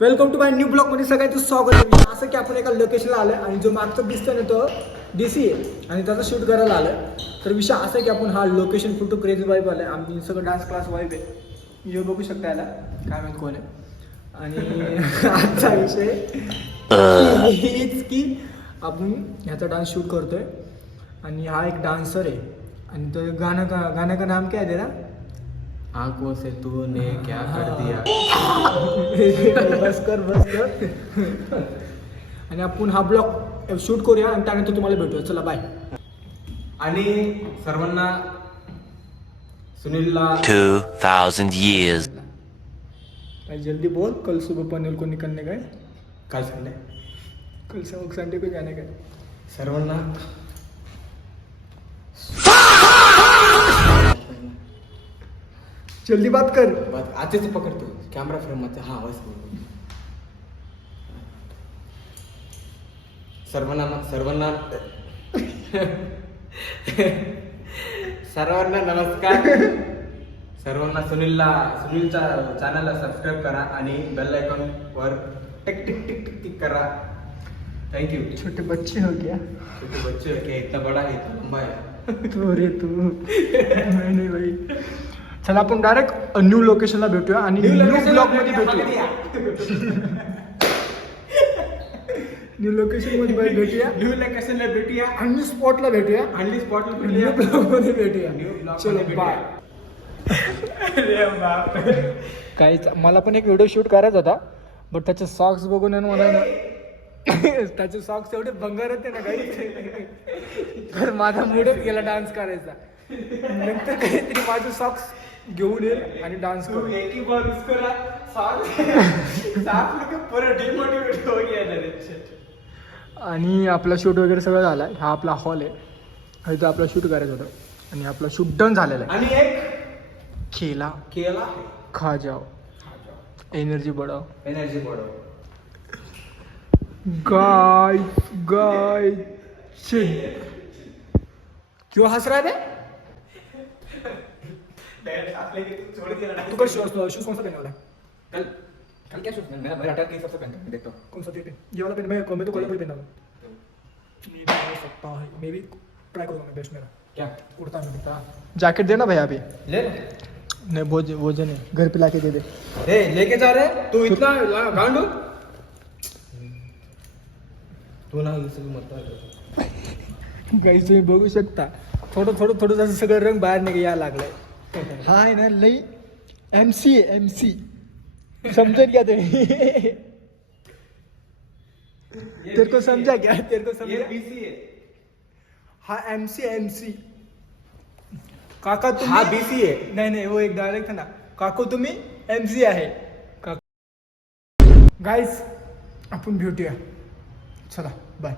Welcome to my new blog मध्ये सगळ्यांचं स्वागत आहे. असं की आपण एका लोकेशनला आलोय आणि जो मागचं दिसतोय ना तो DC आहे आणि त्याचा शूट करायला आलोय. तर विषय असा की आपण हा location full to crazy vibe आलाय. आम्ही सगळं डान्स क्लास वाईब आहे. यो बघू शकता याला काय माहित कोण आहे. आणि आजचा विषय हीच की आपण ह्याचा डान्स शूट करतोय आणि हा एक डान्सर आहे आणि तो गाणं का नाम क्या है तेरा? आंखों से तूने क्या कर दिया. बस कर. आणि आपण हा ब्लॉग शूट करूया आणि त्यानंतर तुम्हाला भेटूया. चला बाय. आणि सर्वांना सुनीलला 2000 years. भाई जल्दी बोल. कल सुबह पनवेल को निकलने गए. काय सांगले कल संडे को जाने गए. सर्वांना जल्दी बात कर. आतेच पकडतो कॅमेरा फ्रेम मध्ये. हा बस. सर्वांना नमस्कार. सर्वांना सुनीलच्या चॅनलला सबस्क्राईब करा आणि बेल आयकॉन वर tick tick tick tick tick करा. थँक्यू. छोटे बच्चे हो क्या? छोटे बच्चे क्या इतना बड़ा है इतना लंबा है. तू रे तू. नाही भाई. चला आपण डायरेक्ट न्यू लोकेशनला भेटूया आणि न्यू ब्लॉग मध्ये भेटूया. न्यू लोकेशन मध्ये भेटूया. न्यू लोकेशनला भेटूया. आणि स्पॉटला भेटूया. आणि स्पॉटला न्यू भेटूया. ब्लॉग मध्ये भेटूया. न्यू ब्लॉग चलो मध्ये बाय. अरे बाप. काहीच मला पण एक व्हिडिओ शूट करायचा होता बट त्याचे सॉक्स बघून आहे ना मला ना त्याचे सॉक्स एवढे भंगार होते ना काही तर माझा मूडच गेला डान्स करायचा. नंतर काहीतरी माझे सॉक्स घेऊन येईल आणि डान्स तू करू. एक ही बार उसको ना साफ लोग पूरा डिमोटिवेट हो गया ना. आणि आपला शूट वगैरे सगळं झाला आहे. हा आपला हॉल आहे. इथं आपला शूट करायचं होतं आणि आपला शूट डन झालेला आहे. आणि एक खेला केला खा जाओ एनर्जी बढ़ाओ. एनर्जी बढ़ो. गाय क्यों हंस रहा है बे? तू कल शूज कौन सा पहने वाला है? कल क्या शूट मैं मेरा अटैक के सबसे पहनता हूं. देखता हूं कौन सा ये वाला पहन. मैं तो कोल्हापुरी पहना हूँ. नहीं पहन सकता है. मैं भी ट्राई करूँगा. मैं बेस्ट मेरा क्या उड़ता है. मैं जैकेट देना भैया अभी. ले. नहीं वो जो नहीं घर पे लाके दे दे. ए लेके जा रहे तू इतना गांडू. तू ना ये सब मत. गाईस तुम्ही बघू शकता थोडं जसं सगळं रंग बाहेर निघे यायला लागलाय. हा आहे ना लई MC समझे क्या तुम्ही? तेरे को समझा क्या? तेरे को ये समझा? बीसी है. हा MC काका तुम्ही. हा BC आहे. नाही वो एक डायरेक्ट है ना. काकू तुम्ही MC आहे. गाईस आपण भेटूया. चला बाय.